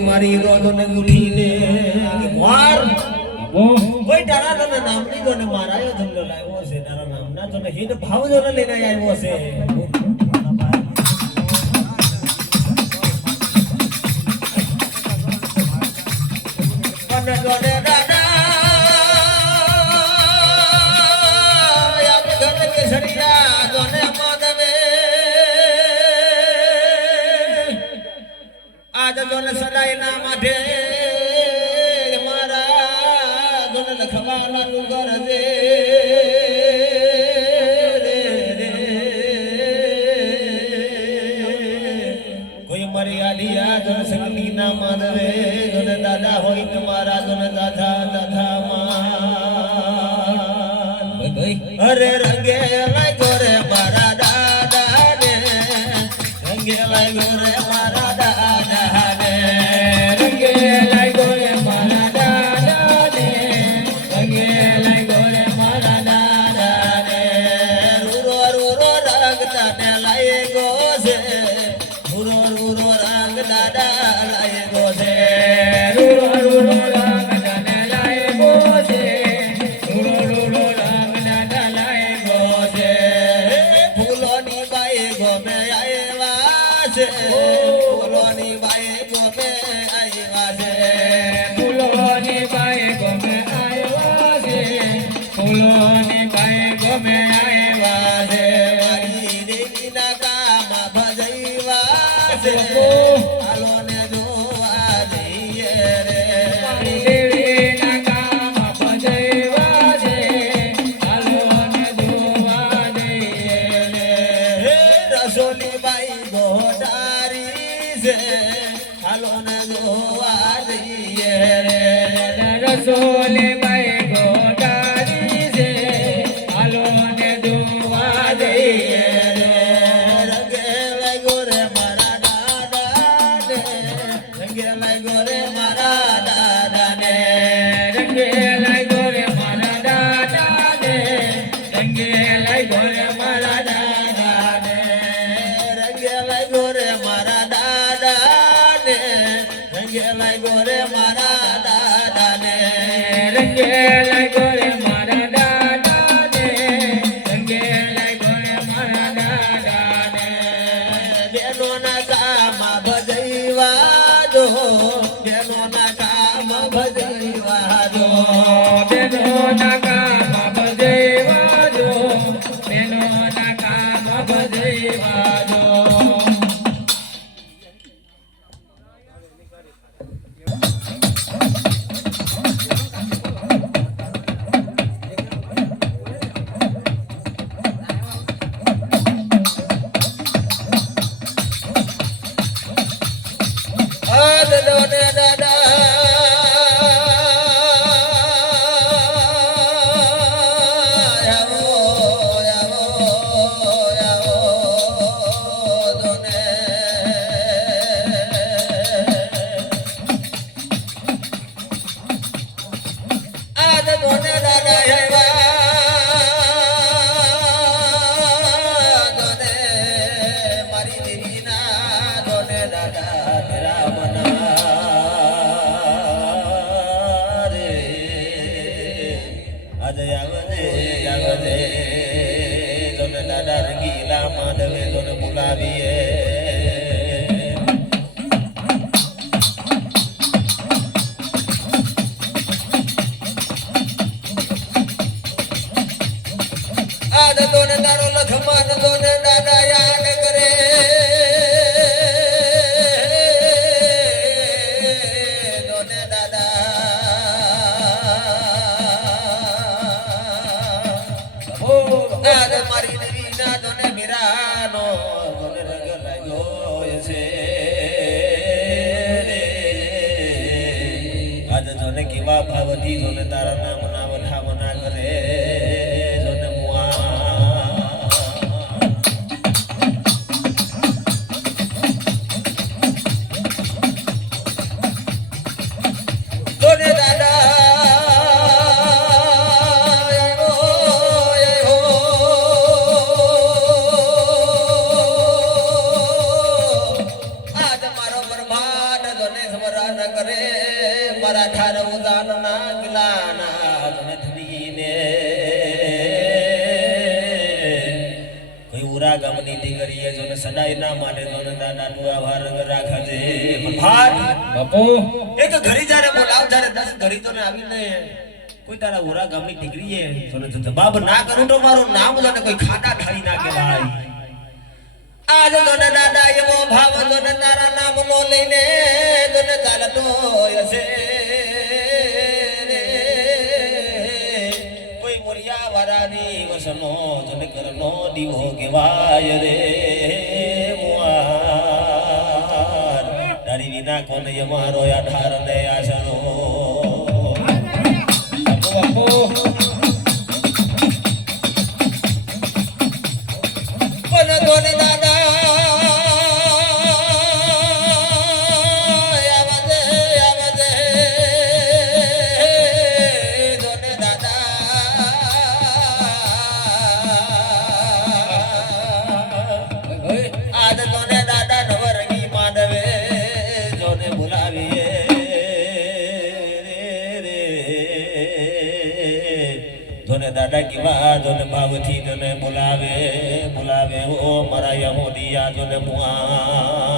મારી રોદને ઉઠીને માર કોઈ તારા તને નામ લીધો ને મારાયો ધંધો લાવ્યો છે તારા નામના તને હિત ભાવ જો લઈને આવ્યો છે અને જોને દાદા યાદ ઘર કે સરિયા જોને માધવે આજ જોને સદાય ના માથે મારા જોને લખવાના ડુંગર છે કોઈ મારી આલિયા જોને સંગની ના માધવે જોને દાદા હોય તમારા જોને દાદા દાદા માં અરે રંગે લાગ્યો રે મારા દાદા ને રંગે લાગ્યો રે મારા દાદા ને રંગે લાગ્યો રે મારા દાદા ને રંગે લાગ્યો રે મારા દાદા ને રૂરો રૂરો રંગ તને લાગ્યો છે રૂરો રૂરો રંગ દાદા લાગ્યો છે રૂરો રૂરો રંગ તને લાગ્યો છે રૂરો રૂરો રંગ દાદા લાગ્યો છે ફૂલોની બાઈ ગમે આવ્યા છે ફૂલોની બાઈ ગમે આવ્યા છે ફૂલોની બાઈ ગમે આવ્યા છે ફૂલોની બાઈ ગમે આવ્યા છે મારી દેવીના કામ ભજવા છે હાલો ને જોવા જઈએ રે મારી દેવીના કામ ભજવા છે હાલો ને જોવા જઈએ રે રસોલી બાઈ ગોટારી છે હાલો ને જોવા જઈએ રે રસોલી બાઈ ગોટારી છે હાલો ને જોવા જઈએ રે રંગે લાગ્યો રે મારા દાદા ને રંગે લાગ્યો રે મારા દાદા ને રંગે લાગ્યો રે મારા દાદા ને રંગે લાગ્યો રે મારા દાદા ને રંગે લાગ્યો રે મારા દાદા ને રંગે લાગ્યો રે મારા દાદા ને રંગે લાગ્યો રે મારા દાદા ને રંગે લાગ્યો રે મારા દાદા ને બેનોના કામ ભજવા દો બેનોના કામ ભજવા દો બેનોના કામ ભજવા દો બેનોના કામ ભજવા દો દાદા રંગીલા માધવે તને બોલાવીએ આજ તોને તારો લખમાન તોને દાદા યાદ કરે તોને દાદા આજ મારી દેવીના તોને મીરાનો તોને રંગ લાગ્યો છે આજ તોને કેવા ભાવથી તોને તારા નામ ના વઠાવના કરે જોને સદાય ના માને જોને દાદા દુઆ રંગ રાખજે ભાત બાપુ એ તો ઘરી જારે બોલાવ જારે 10 ઘરી જોને આવીને કોઈ તારા ઓરા ગામની દીકરીએ જોને જવાબ ના કરું તો મારું નામ જોને કોઈ ખાડા ઠારી નાખે ભાઈ આજ જોને દાદા એવો ભાવ જોને તારા નામ નો લઈને જોને ચાલતો હશે કોઈ મોરિયા વારાની વસનો જોને કરનો દીવો કેવાય રે મુઆર તારી વિના કોને અમારો આધાર ને આશરો બાપુ પણ જોને દાદા દાદા કેવા જોને ભાવથી તને બોલાવે બોલાવે ઓ મારા યમોદિયા જોને મુઆ